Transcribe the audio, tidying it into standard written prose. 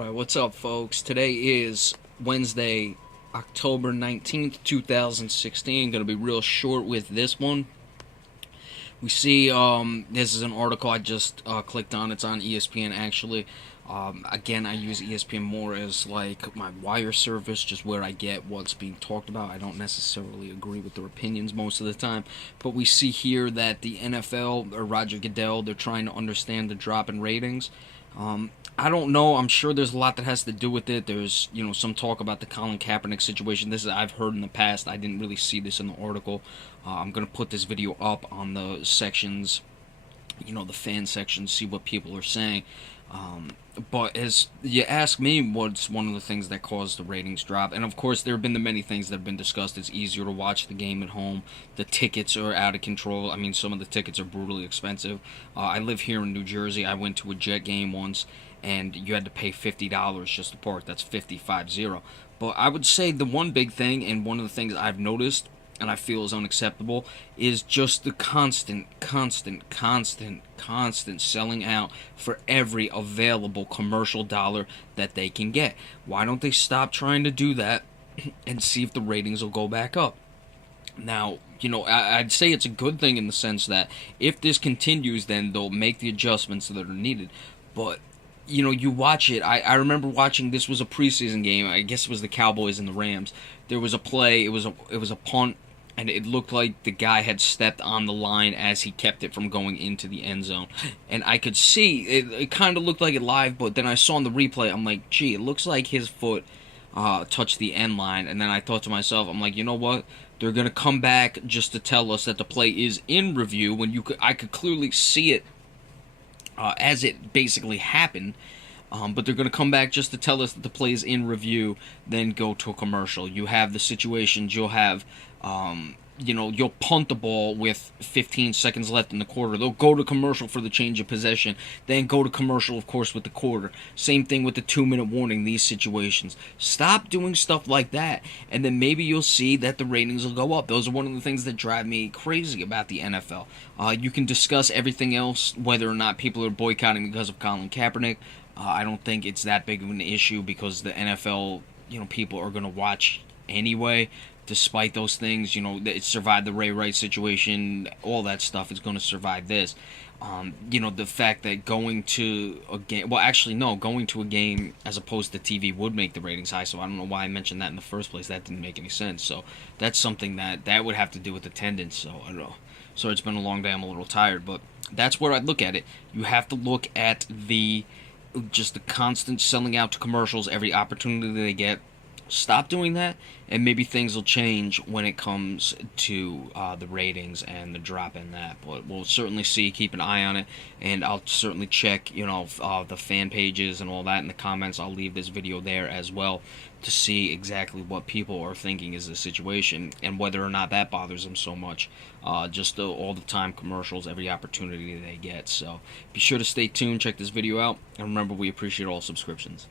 Alright, what's up, folks? Today is Wednesday, October 19th, 2016. Gonna be real short with this one. We see, this is an article I just clicked on. It's on ESPN, actually. Again, I use ESPN more as like my wire service, just where I get what's being talked about. I don't necessarily agree with their opinions most of the time. But we see here that the NFL, or Roger Goodell, they're trying to understand the drop in ratings. I don't know. I'm sure there's a lot that has to do with it. There's, some talk about the Colin Kaepernick situation. This is I've heard in the past. I didn't really see this in the article. I'm going to put this video up on the sections, the fan sections, see what people are saying. But as you ask me, what's one of the things that caused the ratings drop? And of course, there have been the many things that have been discussed. It's easier to watch the game at home. The tickets are out of control. I mean, some of the tickets are brutally expensive. I live here in New Jersey. I went to a Jet game once, and you had to pay $50 just to park. That's 50. But I would say the one big thing, and one of the things I've noticed, and I feel is unacceptable, is just the constant selling out for every available commercial dollar that they can get. Why don't they stop trying to do that and see if the ratings will go back up? Now, I'd say it's a good thing in the sense that if this continues, then they'll make the adjustments that are needed. But you watch it. I remember watching. This was a preseason game. I guess it was the Cowboys and the Rams. There was a play. It was a punt, and it looked like the guy had stepped on the line as he kept it from going into the end zone. And I could see it kind of looked like it live, but then I saw in the replay. I'm like, gee, it looks like his foot touched the end line. And then I thought to myself, I'm like, you know what? They're gonna come back just to tell us that the play is in review. When I could clearly see it. As it basically happened, but they're going to come back just to tell us that the play is in review, then go to a commercial. You have the situations, you'll have, you'll punt the ball with 15 seconds left in the quarter. They'll go to commercial for the change of possession, then go to commercial, of course, with the quarter. Same thing with the 2-minute warning, these situations. Stop doing stuff like that, and then maybe you'll see that the ratings will go up. Those are one of the things that drive me crazy about the NFL. You can discuss everything else, whether or not people are boycotting because of Colin Kaepernick. I don't think it's that big of an issue because the NFL, people are going to watch anyway. Despite those things, it survived the Ray Rice situation, all that stuff is going to survive this. The fact that going to a game, going to a game as opposed to TV would make the ratings high, so I don't know why I mentioned that in the first place. That didn't make any sense. So that's something that would have to do with attendance, so I don't know. Sorry, it's been a long day, I'm a little tired, but that's where I'd look at it. You have to look at the constant selling out to commercials every opportunity they get. Stop doing that, and maybe things will change when it comes to the ratings and the drop in that. But we'll certainly see. Keep an eye on it, and I'll certainly check, the fan pages and all that in the comments. I'll leave this video there as well to see exactly what people are thinking is the situation and whether or not that bothers them so much. All the time commercials, every opportunity they get. So be sure to stay tuned, check this video out, and remember, we appreciate all subscriptions.